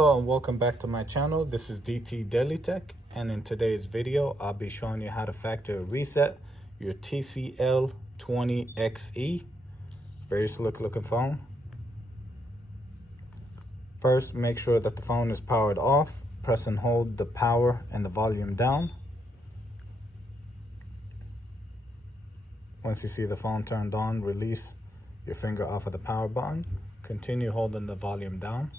Hello and welcome back to my channel. This is DailyTech, and in today's video I'll be showing you how to factory reset your TCL 20XE. Very slick looking phone. First, make sure that the phone is powered off. Press and hold the power and the volume down. Once you see the phone turned on, release your finger off of the power button. Continue holding the volume down.